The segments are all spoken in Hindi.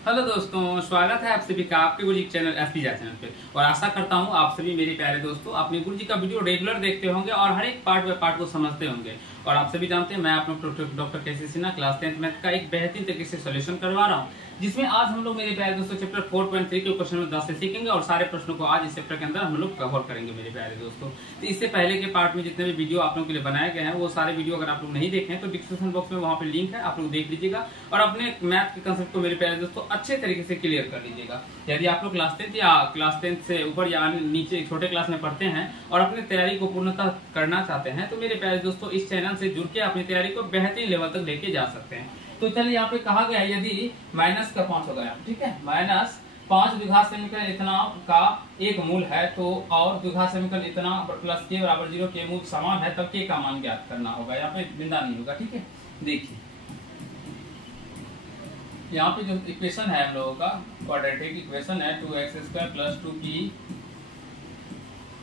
हेलो दोस्तों, स्वागत है आप सभी का आपके गुरुजी चैनल एसपी चैनल पे। और आशा करता हूँ आप सभी मेरे प्यारे दोस्तों अपने गुरुजी का वीडियो रेगुलर देखते होंगे और हर एक पार्ट बाय पार्ट को समझते होंगे। और आप सभी जानते हैं मैं आप लोग डॉक्टर केसी सिन्हा क्लास 10th मैथ का एक बेहतरीन तरीके से सोल्यूशन करवा रहा हूँ, जिसमें आज हम लोग मेरे प्यारे दोस्तों चैप्टर 4.3 के क्वेश्चन नंबर 10 से सीखेंगे और सारे प्रश्नों को आज इस चैप्टर के अंदर हम लोग कवर करेंगे मेरे प्यारे दोस्तों। तो इससे पहले के पार्ट में जितने भी वीडियो आप लोगों के लिए बनाए गए हैं वो सारे वीडियो अगर आप लोग नहीं देखे हैं तो डिस्क्रिप्शन बॉक्स में वहाँ पे लिंक है, आप लोग देख लीजिएगा और अपने मैथ के कंसेप्ट को मेरे प्यारे दोस्तों अच्छे तरीके से क्लियर कर लीजिएगा। यदि आप लोग क्लास 10 या क्लास 10 से ऊपर या नीचे छोटे क्लास में पढ़ते हैं और अपनी तैयारी को पूर्णतः करना चाहते हैं तो मेरे प्यारे दोस्तों इस चैनल से जुड़ के अपनी तैयारी को बेहतरीन लेवल तक लेके जा सकते हैं। तो चलिए यहाँ पे कहा गया है यदि माइनस का 5 होगा, ठीक है, माइनस 5 द्विघात समीकरण इतना का एक मूल है तो और द्विघात समीकरण इतना प्लस के बराबर 0 के मूल समान है तब के का मान ज्ञात करना होगा। यहाँ पे बिंदा नहीं होगा, ठीक है। देखिए यहाँ पे जो इक्वेशन है हम लोगों का क्वाड्रेटिक इक्वेशन है 2x² plus 2p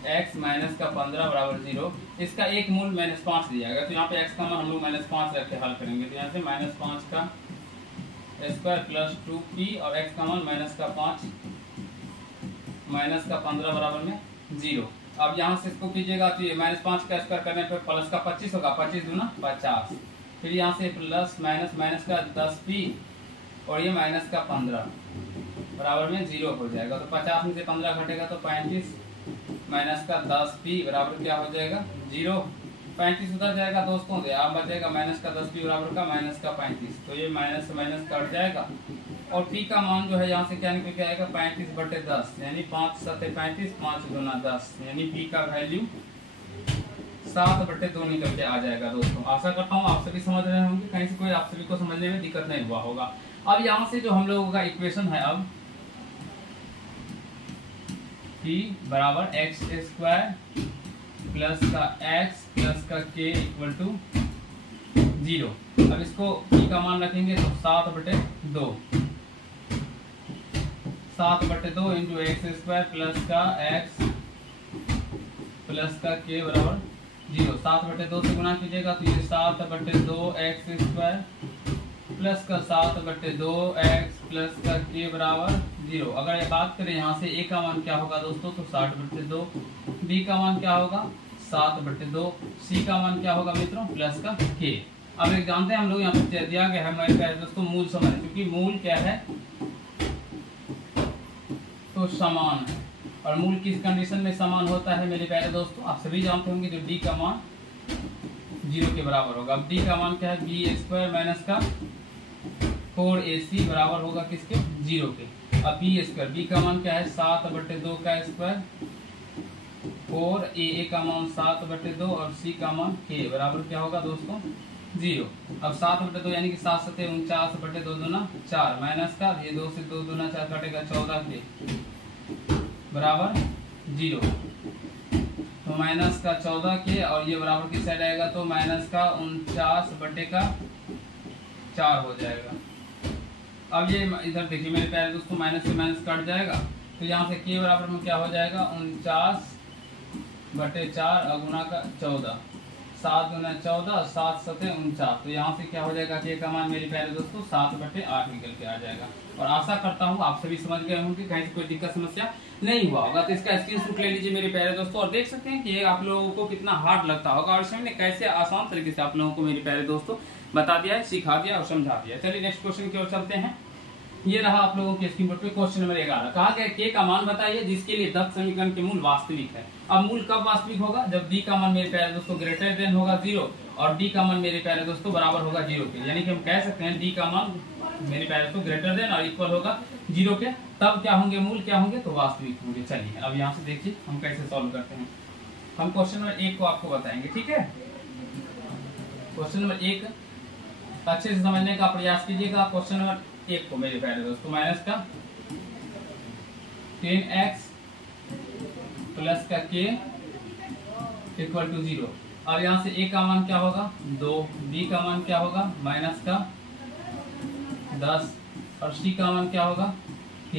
x minus का 15 बराबर 0, इसका एक मूल -5 दिया गया तो यहाँ पे x का मान हम लोग -5 रख के हल करेंगे। तो यहाँ से -5 का स्क्वायर प्लस 2p और x का मान -5 माइनस का 15 बराबर में 0। अब यहाँ से इसको कीजिएगा तो ये -5 का स्क्वायर करने पर प्लस का 25 होगा, 25 दूना 50, फिर यहाँ से प्लस माइनस का 10p और ये माइनस का 15 बराबर में 0 हो जाएगा। तो 50 में से 15 घटेगा तो 35 माइनस का 10p बराबर क्या हो जाएगा 0। 35 उधर जाएगा दोस्तों, आप बचेगा माइनस का 10p बराबर का माइनस का 35, तो ये माइनस से माइनस कट जाएगा और p का मान जो है यहाँ से क्या निकल के आएगा 35/10 यानी 5 7 35 5 दूना 10 यानी p का वैल्यू 7/2 निकल के आ जाएगा। दोस्तों आशा करता हूँ आप सभी समझ रहे होंगे, कहीं से कोई आप सभी को समझने में दिक्कत नहीं हुआ होगा। अब यहाँ से जो हम लोगों का इक्वेशन है अब p बराबर x² प्लस का x प्लस का k इक्वल टू 0। अब इसको p का मान रखेंगे तो 7/2 इंटू x² प्लस का x प्लस का k बराबर 0। 7/2 से गुणा कीजिएगा तो ये 7/2x² प्लस का 7/2x प्लस का k बराबर 0। अगर ये बात करें यहाँ से a का मान क्या होगा दोस्तों तो 60/2, b का मान क्या होगा 7/2, c का मान क्या होगा मित्रों प्लस का k। अब एक जानते हैं हम लोग यहाँ पे दिया गया है हमारे प्यारे दोस्तों मूल समझ, क्योंकि मूल क्या है तो समान है और मूल किस कंडीशन में समान होता है मेरे प्यारे दोस्तों आप सभी जानते होंगे जो d का मान 0 के बराबर होगा। अब d का मान क्या है b² माइनस का 4ac बराबर होगा किसके 0 के। अब b² का मान क्या है 7/2 का स्क्वायर 4a का मान 7/2 और c का मान k बराबर क्या होगा दोस्तों 0। अब 7/2 यानी कि 7 7 49/2 दूना 4 माइनस का ये 2 से 2 दूना 4 कटेगा 14 के बराबर 0। तो माइनस का 14 के और ये बराबर किस साइड आएगा तो माइनस का 49/4 हो जाएगा। अब ये इधर देखिए मेरे प्यारे दोस्तों माइनस से माइनस कट जाएगा तो यहाँ से k बराबर में क्या हो जाएगा 49/4 और गुना का 14, 7 गुना 14 7 7 49, तो यहाँ से क्या हो जाएगा k का मान मेरे प्यारे दोस्तों 7/8 निकल के आ जाएगा। और आशा करता हूँ आप सभी समझ गए होंगे, कहीं से कोई दिक्कत समस्या नहीं हुआ होगा। तो इसका स्क्रीनशॉट ले लीजिए मेरे प्यारे दोस्तों और देख सकते हैं कि ये आप लोगों को कितना हार्ड लगता होगा और इसमें कैसे आसान तरीके से आप लोगों को मेरे प्यारे दोस्तों बता दिया है, सिखा दिया और समझा दिया। चलिए नेक्स्ट क्वेश्चन की ओर चलते हैं। ये रहा आप लोगों के स्क्रीन पर क्वेश्चन नंबर 11। कहा गया k का मान बताइए जिसके लिए दत्त समीकरण के मूल वास्तविक है। अब मूल कब वास्तविक होगा जब d का मान मेरे प्यारे दोस्तों ग्रेटर देन होगा 0 और d का मान मेरे प्यारे दोस्तों बराबर होगा 0 के, यानी कि हम कह सकते हैं d का मान मेरे प्यारे दोस्तों ग्रेटर देन और इक्वल होगा 0 के, तब क्या होंगे मूल क्या होंगे तो वास्तविक होंगे। चलिए अब यहाँ से देखिए हम कैसे सॉल्व करते हैं। हम क्वेश्चन नंबर 1 को आपको बताएंगे, ठीक है। क्वेश्चन नंबर 1 अच्छे से समझने का प्रयास कीजिएगा। क्वेश्चन नंबर 1 को मेरे प्यारे दोस्तों माइनस का 10x प्लस का k इक्वल टू 0। अब यहाँ से a का मान क्या होगा 2, b का मान क्या होगा माइनस का 10 और c का मान क्या होगा k।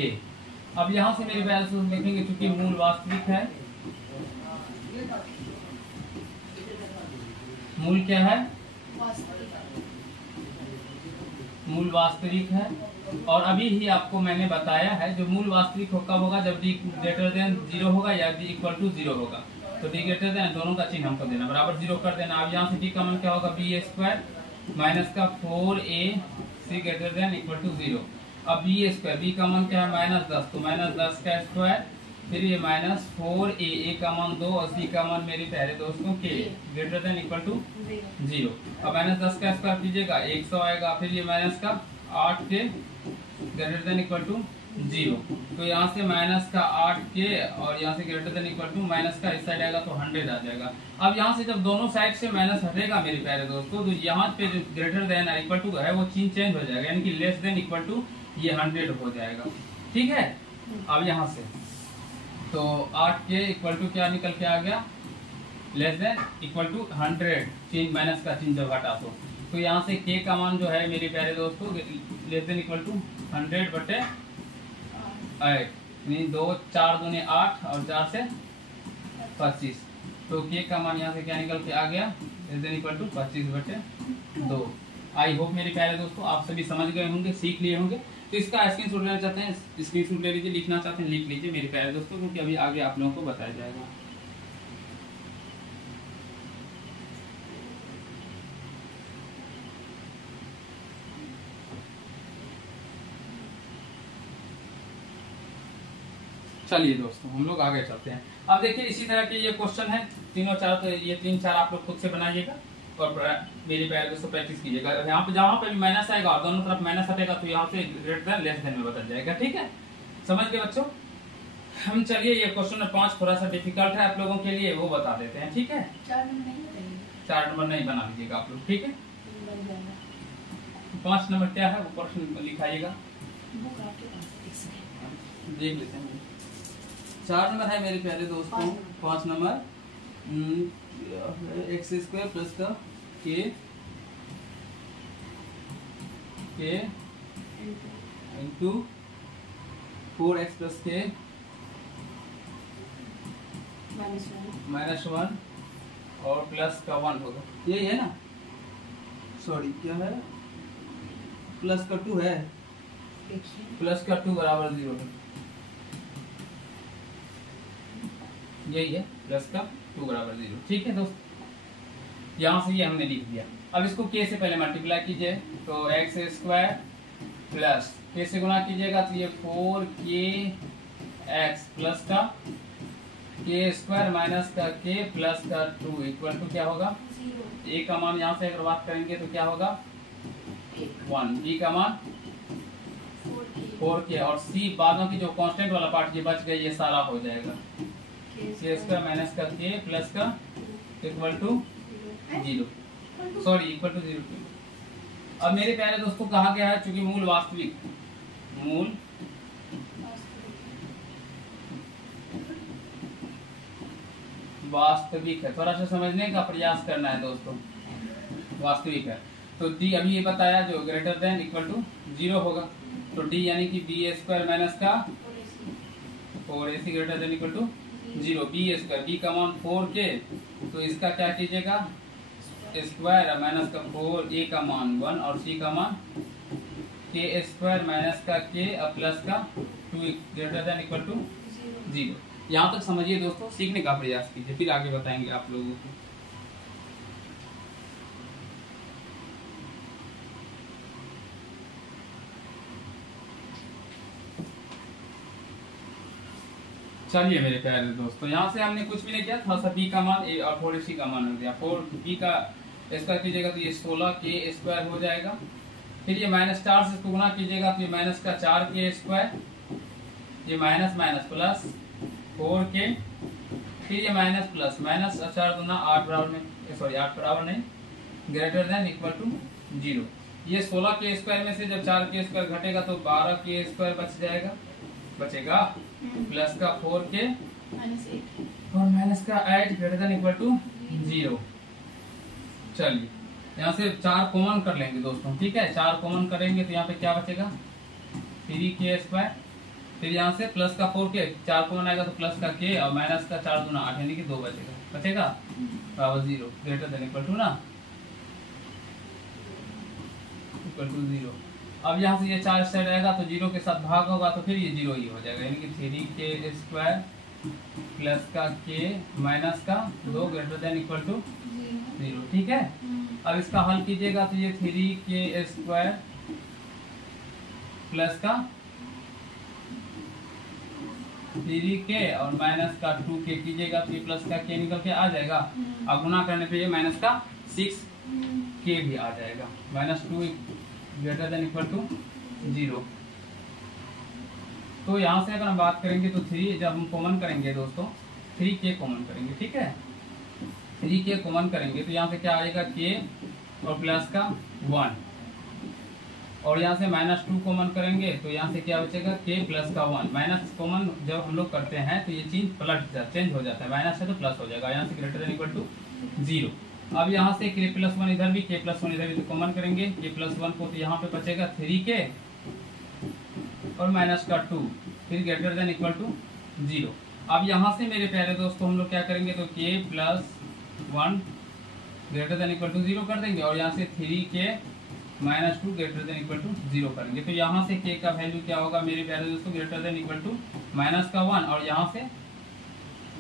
अब यहाँ से मेरे प्यारे दोस्तों देखेंगे चूंकि मूल वास्तविक है, मूल क्या है मूल वास्तविक है। और अभी ही आपको मैंने बताया है जो मूल वास्तविक कब होगा, जब डी ग्रेटर देन 0 होगा या डी इक्वल टू 0 होगा। तो डी ग्रेटर देन दोनों का चिन्ह हमको देना, बराबर 0 कर देना। अब यहाँ से डी का मान क्या होगा, बी स्क्वायर माइनस का 4ac greater than equal to 0। अब बी स्क्वायर, बी का मान क्या है -10, तो -10 का स्क्वायर, फिर ये -4a, a का मान 2 और c का मान मेरे प्यारे दोस्तों k greater than equal to 0। अब -10 का स्क्वायर कीजिएगा 100 आएगा, फिर ये माइनस का 8k greater than equal to 0। तो यहाँ से माइनस का 8k और यहाँ से greater than equal to minus का इस साइड आएगा तो 100 आ जाएगा। अब यहाँ से जब दोनों साइड से माइनस हटेगा मेरे प्यारे दोस्तों, तो यहाँ पे जो ग्रेटर देन इक्वल टू है वो चिन्ह चेंज हो जाएगा, यानी कि लेस देन इक्वल टू ये 100 हो जाएगा। ठीक है। अब यहाँ से तो 8k इक्वल टू क्या निकल के आ गया, लेस देन इक्वल टू 100, चिन्ह माइनस का चिन्ह जब हटा तो यहाँ से k का मान जो है मेरे प्यारे दोस्तों लेस देन इक्वल टू 100 बटे 8, 2 4 दूनी 8 और 4 से 25। तो k का मान यहाँ से क्या निकल के आ गया, लेस देन इक्वल टू 25 बटे 2। आई होप मेरे प्यारे दोस्तों आप सभी समझ गए होंगे, सीख लिए होंगे। तो इसका स्क्रीनशॉट लेना चाहते हैं, स्क्रीनशॉट ले लीजिए, लिखना चाहते हैं लिख लीजिए मेरे प्यारे दोस्तों, क्योंकि अभी आगे आप लोगों को बताया जाएगा। चलिए दोस्तों हम लोग आगे चलते हैं। अब देखिए इसी तरह के ये क्वेश्चन है तीनों चार, तो ये 3-4 आप लोग खुद से बनाइएगा और मेरे प्यारे दोस्तों प्रैक्टिस कीजिएगा। यहाँ पे जहाँ पे भी माइनस आएगा और दोनों तरफ माइनस हटेगा तो यहाँ से ग्रेटर देन लेस देन में बदल जाएगा। ठीक है, समझ गए बच्चों। हम चलिए ये क्वेश्चन नंबर 5 थोड़ा सा डिफिकल्ट है आप लोगों के लिए, वो बता देते हैं। ठीक है, 4 नंबर नहीं बना लीजिएगा आप लोग। ठीक है, 5 नंबर क्या है वो क्वेश्चन लिखाइएगा, देख लेते हैं। 4 नंबर है मेरे प्यारे दोस्तों, 5 नंबर एक्स स्क्वायर प्लस का के इंटू 4x प्लस के -1 और प्लस का 1 होगा, यही है ना। सॉरी क्या है, प्लस का 2 है, प्लस का 2 बराबर 0 है, यही है, प्लस का 2 बराबर 0। ठीक है दोस्त, यहाँ से ये हमने लिख दिया। अब इसको k से पहले मल्टीप्लाई कीजिए, तो एक्स स्क्वायर प्लस k से गुणा कीजिएगा तो ये 4kx प्लस का k स्क्वायर माइनस का k प्लस का 2 इक्वल टू क्या होगा, a का मान यहाँ से अगर बात करेंगे तो क्या होगा 1, b का मान 4k और c बादों की जो कांस्टेंट वाला पार्ट ये बच गया, ये सारा हो जाएगा k स्क्वायर माइनस का k प्लस का equal to 0, sorry equal to 0। अब मेरे प्यारे दोस्तों कहा गया है चूंकि मूल वास्तविक है, थोड़ा सा समझने का प्रयास करना है दोस्तों, वास्तविक है। तो डी अभी ये बताया जो ग्रेटर देन इक्वल टू 0 होगा, तो डी यानी कि बी स्क्वायर माइनस का 4ac greater than equal to 0, B square, B का मान 4k, तो इसका क्या कीजिएगा स्क्वायर माइनस का 4a का मान 1 और c का मान k स्क्वायर माइनस का k और प्लस का 2 ग्रेटर देन इक्वल टू 0। यहाँ तक समझिए दोस्तों, सीखने का प्रयास कीजिए, फिर आगे बताएंगे आप लोगों को। चलिए मेरे प्यारे दोस्तों, यहाँ से हमने कुछ भी नहीं किया, थोड़ा सा b का मान a और थोड़ी c का मान हो गया। 4b का स्क्वायर कीजिएगा तो ये 16k स्क्वायर हो जाएगा, फिर ये -4 से इसको गुणा कीजिएगा तो ये माइनस का 4k स्क्वायर, ये माइनस माइनस प्लस 4k, फिर ये माइनस प्लस माइनस 4 दूना 8 बराबर में, सॉरी 8 बराबर नहीं, ग्रेटर देन इक्वल टू 0। ये 16k स्क्वायर में से जब 4k स्क्वायर घटेगा तो 12k स्क्वायर बचेगा प्लस का 4k और माइनस का 8 ग्रेटर देन इक्वल टू 0। चलिए यहाँ से 4 कॉमन कर लेंगे दोस्तों। ठीक है, 4 कॉमन करेंगे तो यहाँ पे क्या बचेगा 3k स्क्वायर, फिर यहाँ से प्लस का 4k, 4 कॉमन आएगा तो प्लस का k और माइनस का 4 दूना 8 यानी कि 2 बचेगा बराबर 0 ग्रेटर देन इक्वल टू ना इक्वल टू 0। अब यहाँ से ये 4 साइड आएगा तो 0 के साथ भाग होगा तो फिर ये 0 ही हो जाएगा, यानी कि 3k² प्लस का k माइनस का 2 ग्रेटर देन इक्वल टू 0। ठीक है, अब इसका हल कीजिएगा तो ये 3k² प्लस का 3k और माइनस का 2k कीजिएगा तो ये प्लस का k निकल के आ जाएगा। अब गुना करने पे ये माइनस का 6k भी आ जाएगा, -2 ग्रेटर देन इक्वल टू 0। तो यहाँ से अगर हम बात करेंगे तो 3 जब हम कॉमन करेंगे दोस्तों, 3k कॉमन करेंगे। ठीक है, 3k कॉमन करेंगे तो यहाँ से क्या आएगा k और प्लस का 1, और यहाँ से -2 कॉमन करेंगे तो यहाँ से क्या बचेगा k प्लस का 1। माइनस कॉमन जब हम लोग करते हैं तो ये चीज चेंज हो जाता है, माइनस है तो प्लस हो जाएगा, यहाँ से ग्रेटर देन इक्वल टू 0। अब यहाँ से k प्लस 1 इधर भी, k प्लस 1 इधर भी, तो कॉमन करेंगे k प्लस 1 को, तो यहाँ पे बचेगा 3k और माइनस का 2, फिर ग्रेटर देन इक्वल टू 0। अब यहाँ से मेरे प्यारे दोस्तों हम लोग क्या करेंगे तो k plus 1 greater than equal to 0 कर देंगे, और यहाँ से 3k minus 2 greater than equal to 0 करेंगे। तो यहाँ से k का वैल्यू क्या होगा मेरे प्यारे दोस्तों, greater than equal to minus का 1, और यहाँ से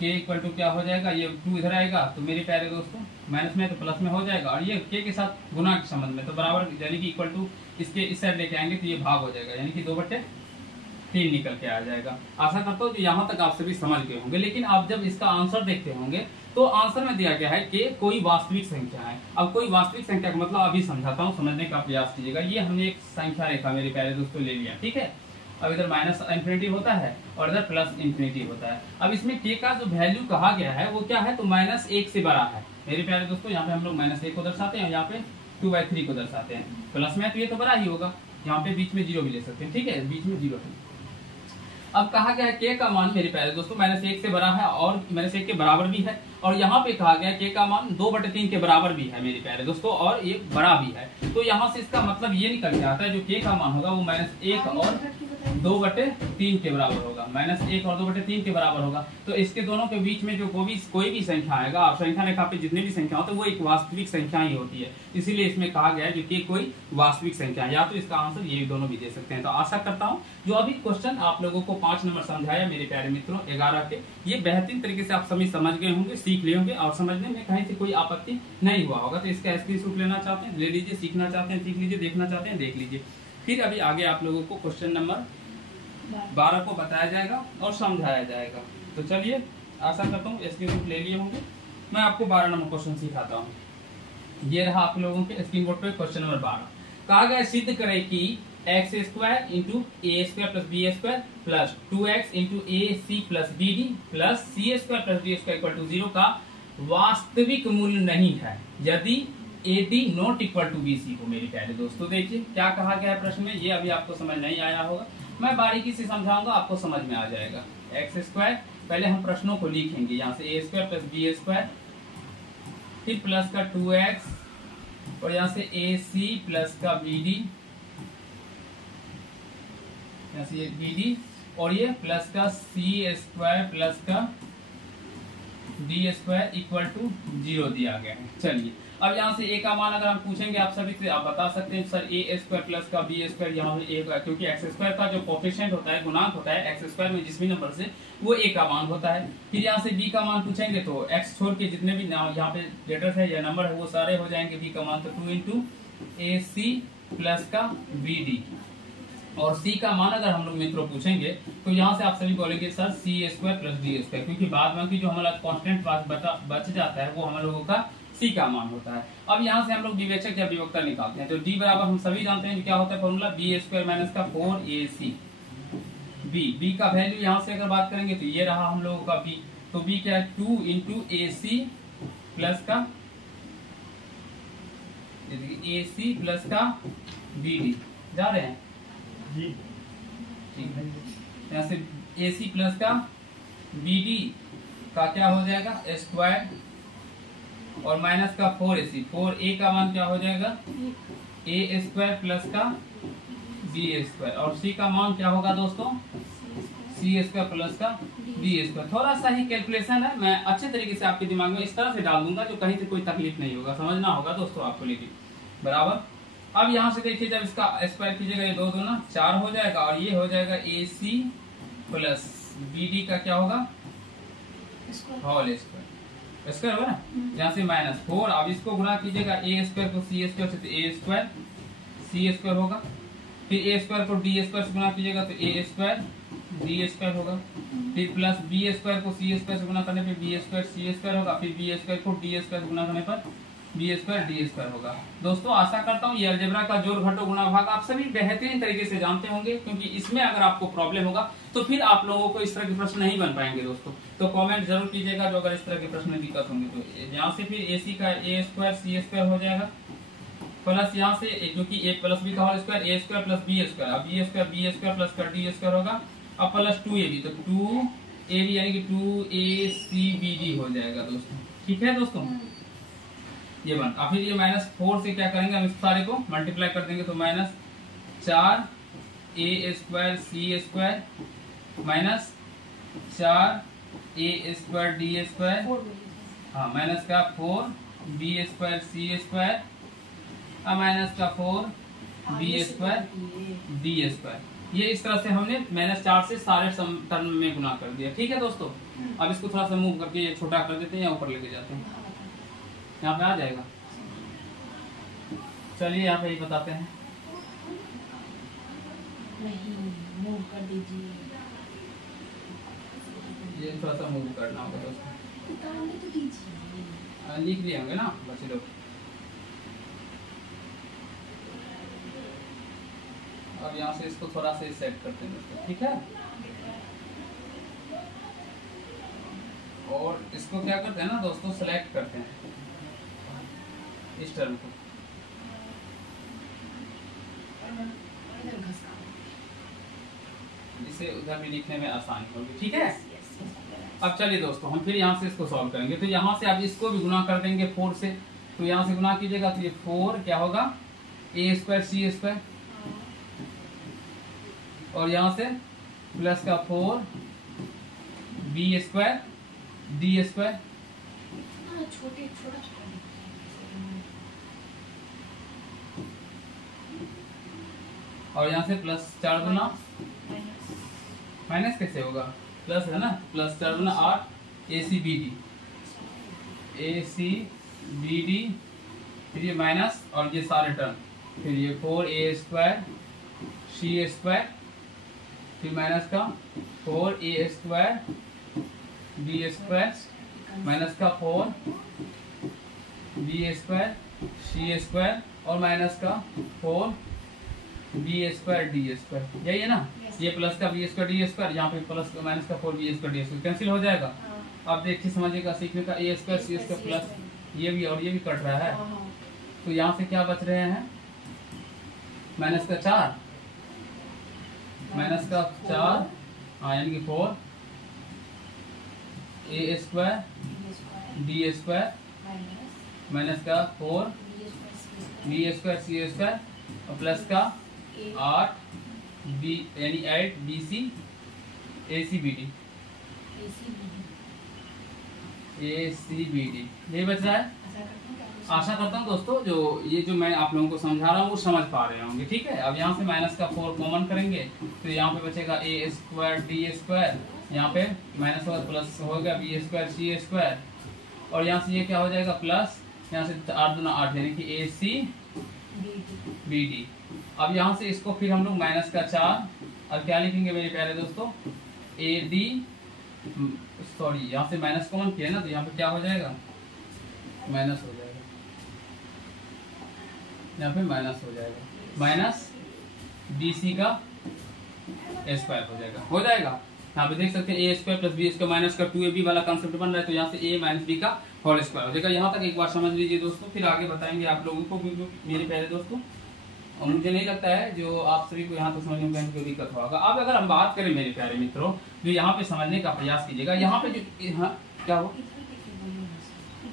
k इक्वल टू क्या हो जाएगा, ये 2 इधर आएगा तो मेरे प्यारे दोस्तों माइनस में तो प्लस में हो जाएगा, और ये k के साथ गुना के संबंध में तो बराबर, यानी कि इक्वल टू इसके इस साइड लेके आएंगे तो ये भाग हो जाएगा, यानी कि 2/3 निकल के आ जाएगा। आशा करता हूँ कि यहाँ तक आप सभी समझ गए होंगे। लेकिन आप जब इसका आंसर देखते होंगे तो आंसर में दिया गया है कि कोई वास्तविक संख्या है। अब कोई वास्तविक संख्या का मतलब अभी समझाता हूँ, समझने का प्रयास कीजिएगा। ये हमने एक संख्या रेखा मेरे प्यारे दोस्तों ले लिया, ठीक है। अब इधर माइनस इंफिनिटी होता है और इधर प्लस इंफिनिटी होता है। अब इसमें k का जो वैल्यू कहा गया है वो क्या है, तो -1 से बड़ा है मेरे प्यारे दोस्तों। यहाँ पे हम लोग -1 को दर्शाते हैं, यहाँ पे 2/3 को दर्शाते हैं। प्लस में तो ये तो बड़ा ही होगा, यहाँ पे बीच में 0 भी ले सकते हैं, ठीक है, बीच में 0 है। अब कहा गया है k का मान मेरे प्यारे दोस्तों -1 से बड़ा है और -1 के बराबर भी है, और यहाँ पे कहा गया k का मान 2/3 के बराबर भी है मेरे प्यारे दोस्तों, और ये बड़ा भी है। तो यहाँ से इसका मतलब ये निकल के आता है जो k का मान होगा वो -1 और 2/3 के बराबर होगा, -1 और 2/3 के बराबर होगा। तो इसके दोनों के बीच में जो कोई भी संख्या आएगा, आप संख्या रेखा पे जितनी भी संख्या होती है वो एक वास्तविक संख्या ही होती है, इसीलिए इसमें कहा गया है जो कि कोई वास्तविक संख्या है। या तो इसका आंसर ये दोनों भी दे सकते हैं। तो आशा करता हूँ जो अभी क्वेश्चन आप लोगों को 5 नंबर समझाया मेरे प्यारे मित्रों 11 के, ये बेहतरीन तरीके से आप सभी समझ गए होंगे, सीख लिए होंगे, और समझने में कहीं से कोई आपत्ति नहीं हुआ होगा। तो इसका स्क्रीनशॉट लेना चाहते हैं ले लीजिए, सीखना चाहते हैं सीख लीजिए, देखना चाहते हैं देख लीजिए। फिर अभी आगे आप लोगों को क्वेश्चन नंबर 12 को बताया जाएगा और समझाया जाएगा। तो चलिए, आशा करता हूँ स्क्रीनशॉट ले लिए होंगे। मैं आपको 12 नंबर क्वेश्चन सिखाता हूँ। ये रहा आप लोगों के स्क्रीन बोर्ड पे क्वेश्चन नंबर 12। कहा गया सिद्ध करें कि x² into a² plus b² plus 2x into ac plus bd plus c² plus d² equal to 0 का वास्तविक मूल्य नहीं है यदि AD not equal to BC हो। मेरे प्यारे दोस्तों देखिए क्या कहा गया है प्रश्न में, ये अभी आपको समझ नहीं आया होगा, मैं बारीकी से समझाऊंगा, आपको समझ में आ जाएगा। x², पहले हम प्रश्नों को लिखेंगे, यहाँ से a² प्लस b², फिर प्लस का 2x और यहाँ से AC प्लस का BD, यहाँ से ये BD और ये प्लस का c² प्लस का d² इक्वल टू 0 दिया गया है। चलिए, अब यहाँ से a का मान अगर हम पूछेंगे आप सभी से, आप बता सकते हैं सर a² प्लस का b², यहाँ पे a, क्योंकि x² का जो कोफिशिएंट होता है, गुणांक होता है x² में जिस भी नंबर से, वो a का मान होता है। फिर यहाँ से b का मान पूछेंगे तो x छोड़ के जितने भी यहाँ पे लेटर्स है या नंबर है वो सारे हो जाएंगे b का मान, तो 2 इंटू AC प्लस का BD। और c का मान अगर हम लोग मित्रों पूछेंगे तो यहाँ से आप सभी बोलेंगे सर c² प्लस d², क्योंकि बाद में की जो हमारा कांस्टेंट बच जाता है वो हम लोगों का c का मान होता है। अब यहाँ से हम लोग विवेचक या विभक्ता निकालते हैं, तो d बराबर हम सभी जानते हैं क्या होता है फॉर्मूला, b² माइनस का 4ac। b का वैल्यू यहाँ से अगर बात करेंगे तो ये रहा हम लोगों का b, तो b क्या है 2 इंटू AC प्लस का AC प्लस का BD, जा रहे हैं जी, ठीक है। यहाँ से AC प्लस का BD का क्या हो जाएगा स्क्वायर और माइनस का 4AC, 4a का मान क्या हो जाएगा a² प्लस का b², और c का मान क्या होगा दोस्तों c² प्लस का d²। थोड़ा सा ही कैलकुलेशन है, मैं अच्छे तरीके से आपके दिमाग में इस तरह से डाल दूंगा जो कहीं से कोई तकलीफ नहीं होगा, समझना होगा दोस्तों आपको। लेकिन बराबर अब यहाँ से देखिए जब इसका स्क्वायर कीजिएगा ये 2 दूना 4 हो जाएगा और ये हो जाएगा AC प्लस BD का क्या होगा होल स्क्वायर स्क्वायर होगा ना, यहाँ से -4। अब इसको गुणा कीजिएगा A स्क्वायर को C स्क्वायर से तो A स्क्वायर C स्क्वायर होगा, फिर A स्क्वायर को D स्क्वायर से गुणा कीजिएगा तो A स्क्वायर D स्क्वायर होगा, फिर प्लस B स्क्वायर को C स्क्वायर से गुणा करने पे B स्क्वायर C स्क्वायर होगा, फिर B स्क्वायर को D स्क्वायर से गुणा करने पर B स्क्वायर D स्क्वायर होगा। दोस्तों आशा करता हूँ ये अलजेब्रा का जोड़ घटाव गुणा भाग आप सभी बेहतरीन तरीके से जानते होंगे, क्योंकि इसमें अगर आपको प्रॉब्लम होगा तो फिर आप लोगों को इस तरह के प्रश्न नहीं बन पाएंगे दोस्तों। तो कमेंट जरूर कीजिएगा जो अगर इस तरह के प्रश्न में दिक्कत होंगे। तो यहाँ से फिर AC का A स्क्वायर C स्क्वायर हो जाएगा, प्लस यहाँ से जो कि A प्लस B का whole square A square plus B square, अब B स्क्वायर प्लस का D स्क्वायर होगा, अब प्लस 2AB तो 2AB यानी कि 2ACBD हो जाएगा दोस्तों। ठीक है दोस्तों, ये बन। अब फिर ये -4 से क्या करेंगे हम इस सारे को मल्टीप्लाई कर देंगे तो -4A square C square minus 4A square D square, हाँ माइनस का 4B square C square, minus का 4B स्क्वायर D स्क्वायर। ये इस तरह से हमने -4 से सारे टर्म में गुना कर दिया। ठीक है दोस्तों, अब इसको थोड़ा सा मूव करके ये छोटा कर देते हैं या ऊपर लेके जाते हैं, यहाँ पे आ जाएगा। चलिए यहाँ पे ही बताते हैं, नहीं मूव कर दीजिए, ये थोड़ा सा मूव करना होगा दोस्तों। उतारने तो दीजिए, लिख लिए होंगे ना बच्चे लोग। अब यहाँ से इसको थोड़ा सा सेट करते हैं दोस्तों, ठीक है। और इसको क्या करते हैं ना दोस्तों, सेलेक्ट करते हैं इस टर्म को, जिससे उधर भी लिखने में आसानी होगी। ठीक है, अब चलिए दोस्तों हम फिर यहाँ से इसको सॉल्व करेंगे। तो यहाँ से आप इसको भी गुना कर देंगे 4 से, तो यहाँ से गुना कीजिएगा तो ये 4 क्या होगा A स्क्वायर C स्क्वायर, और यहाँ से प्लस का 4B स्क्वायर D स्क्वायर, छोटा और यहाँ से प्लस 4 गुना माइनस कैसे होगा, प्लस है ना, प्लस 4 गुना 8 ACBD, फिर ये माइनस और ये सारे टर्म, फिर ये 4A स्क्वायर C स्क्वायर, फिर माइनस का 4A square B square, minus का 4B स्क्वायर C स्क्वायर, और माइनस का 4B स्क्वायर D स्क्वायर, यही है ना। ये प्लस का B स्क्वायर D स्क्वायर, यहाँ पे प्लस का माइनस का 4B square D square cancel हो जाएगा। अब देखिए समझिएगा सीखने का, A square C square plus ये भी और ये भी कट रहा है, तो यहाँ से क्या बच रहे हैं, माइनस का 4, माइनस का 4, हाँ यानी कि 4A square D square, minus का 4B स्क्वायर C स्क्वायर, और प्लस का 8B यानी 8BC ACBD, यही बच रहा है। आशा करता हूँ दोस्तों जो मैं आप लोगों को समझा रहा हूँ वो समझ पा रहे होंगे। ठीक है, अब यहाँ से माइनस का 4 कॉमन करेंगे तो यहाँ पे बचेगा A स्क्वायर D स्क्वायर, यहाँ पे माइनस होगा प्लस होगा B स्क्वायर C स्क्वायर, और यहाँ से ये क्या हो जाएगा प्लस, यहाँ से 8 दूना 8 यानी कि ACBD। अब यहाँ से इसको फिर हम लोग माइनस का 4, अब क्या लिखेंगे मेरे प्यारे दोस्तों, AD, सॉरी यहाँ से माइनस कॉमन किया ना, तो यहाँ पे क्या हो जाएगा, माइनस हो जाएगा, यहाँ पे माइनस हो जाएगा, माइनस BC का स्क्वायर हो जाएगा। यहाँ पे देख सकते हैं A square plus B square minus का 2AB वाला कंसेप्ट बन रहा है, तो यहाँ से A माइनस B का होल स्क्वायर हो जाएगा। यहाँ तक एक बार समझ लीजिए दोस्तों, फिर आगे बताएंगे आप लोगों को मेरे प्यारे दोस्तों। और मुझे नहीं लगता है जो आप सभी को यहाँ तक समझने में कोई दिक्कत होगा। अब अगर हम बात करें मेरे प्यारे मित्रों, जो यहाँ पे समझने का प्रयास कीजिएगा, यहाँ पे जो हाँ क्या हो,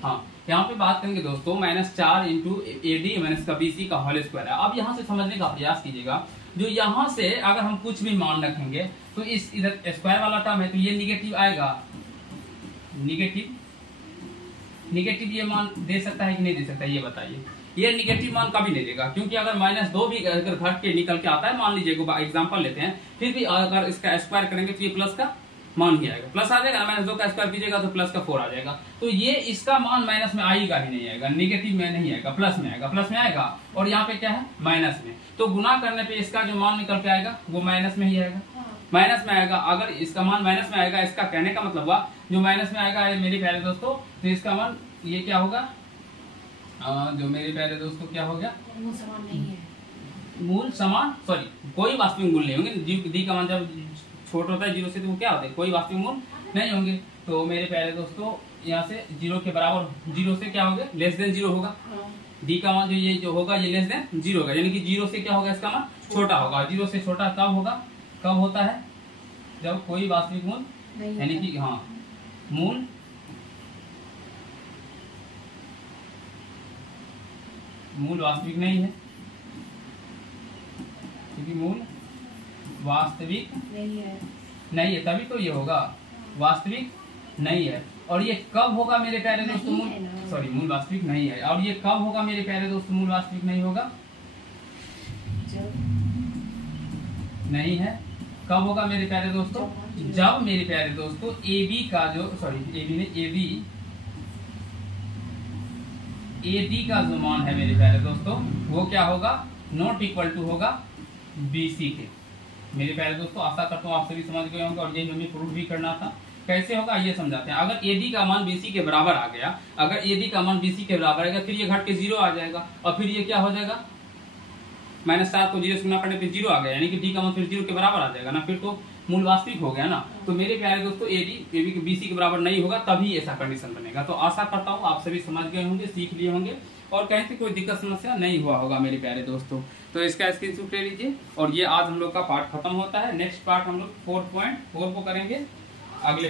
हाँ यहाँ पे बात करेंगे दोस्तों -4 इंटू AD माइनस का BC का होल स्क्वायर है। अब यहाँ से समझने का प्रयास कीजिएगा, जो यहाँ से अगर हम कुछ भी मान रखेंगे तो इस इधर स्क्वायर वाला टर्म है तो ये निगेटिव आएगा, निगेटिव ये मान दे सकता है कि नहीं दे सकता, ये बताइए। ये निगेटिव मान कभी नहीं देगा, क्योंकि अगर -2 भी अगर घट के निकल के आता है, मान लीजिए एग्जांपल लेते हैं, फिर भी अगर इसका स्क्वायर करेंगे तो ये प्लस का मान ही आएगा, प्लस आ जाएगा ना, -2 का स्क्वायर कीजिएगा तो प्लस का 4 आ जाएगा। तो ये इसका मान माइनस में आएगा ही नहीं आएगा, निगेटिव में नहीं आएगा, प्लस में आएगा, प्लस में आएगा। और यहाँ पे क्या है माइनस में, तो गुना करने पे इसका जो मान निकल के आएगा वो माइनस में ही आएगा, माइनस में आएगा। अगर इसका मान माइनस में आएगा, इसका कहने का मतलब हुआ जो माइनस में आएगा मेरे प्यारे दोस्तों, तो इसका मान ये क्या होगा, जो मेरे प्यारे दोस्तों क्या हो गया, मूल समान नहीं है, मूल समान सॉरी कोई वास्तविक मूल नहीं होंगे। डी का मान जब छोटा होता है 0 से, तो वो क्या होता है, कोई वास्तविक मूल नहीं होंगे। तो मेरे प्यारे दोस्तों यहाँ से 0 के बराबर, 0 से क्या होगा, लेस देन 0 होगा। डी का मान जो होगा ये लेस देन 0 होगा, यानी कि 0 से क्या होगा, इसका मान छोटा होगा। 0 से छोटा कब होगा, कब होता है, जब कोई वास्तविक मूल यानी कि हाँ मूल वास्तविक नहीं है, क्योंकि मूल वास्तविक नहीं है तभी तो ये होगा वास्तविक नहीं है। और ये कब होगा मेरे प्यारे दोस्तों, मूल वास्तविक नहीं है। और ये कब होगा मेरे प्यारे दोस्तों, मूल वास्तविक नहीं होगा, नहीं है। कब होगा मेरे प्यारे दोस्तों, जब मेरे प्यारे दोस्तों AB का जो AD का जो मान है मेरे प्यारे दोस्तों, वो क्या होगा, नॉट इक्वल टू होगा BC के। मेरे प्यारे दोस्तों आशा करता हूँ आप सभी समझ गए होंगे, और ये हमें प्रूफ भी करना था। कैसे होगा ये समझाते हैं। अगर AD का मान BC के बराबर आ गया, अगर AD का मान BC के बराबर आएगा, फिर ये घट के 0 आ जाएगा, और फिर ये क्या हो जाएगा, -7 को 0 से गुना करने पे 0 आ गया, यानी कि D का मान फिर 0 के बराबर आ जाएगा ना, फिर तो मूल वास्तविक हो गया ना। तो मेरे प्यारे दोस्तों AB BC के बराबर नहीं होगा, तभी ऐसा कंडीशन बनेगा। तो आशा करता हूँ आप सभी समझ गए होंगे, सीख लिए होंगे, और कहीं से कोई दिक्कत समस्या नहीं हुआ होगा मेरे प्यारे दोस्तों। तो इसका स्क्रीनशॉट ले लीजिए, और ये आज हम लोग का पार्ट खत्म होता है। नेक्स्ट पार्ट हम लोग 4.4 को करेंगे अगले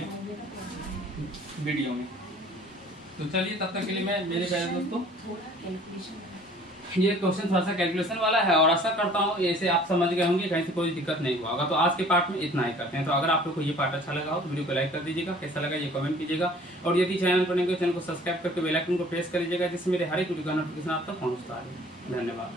वीडियो में। तो चलिए तब तक के लिए मैं मेरे प्यारे दोस्तों ये क्वेश्चन थोड़ा सा कैलकुलेशन वाला है, और आशा करता हूँ ऐसे आप समझ गए होंगे, कहीं से कोई दिक्कत नहीं हुआ होगा। तो आज के पार्ट में इतना ही करते हैं। तो अगर आप लोग को ये पार्ट अच्छा लगा हो तो वीडियो को लाइक कर दीजिएगा, कैसा लगा ये कमेंट कीजिएगा, और यदि चैनल पर नहीं तो चैनल को सब्सक्राइब करके बेल आइकन को प्रेस कर लीजिएगा, जिससे मेरे हर एक वीडियो का नोटिफिकेशन आप तक पहुँचता है। धन्यवाद।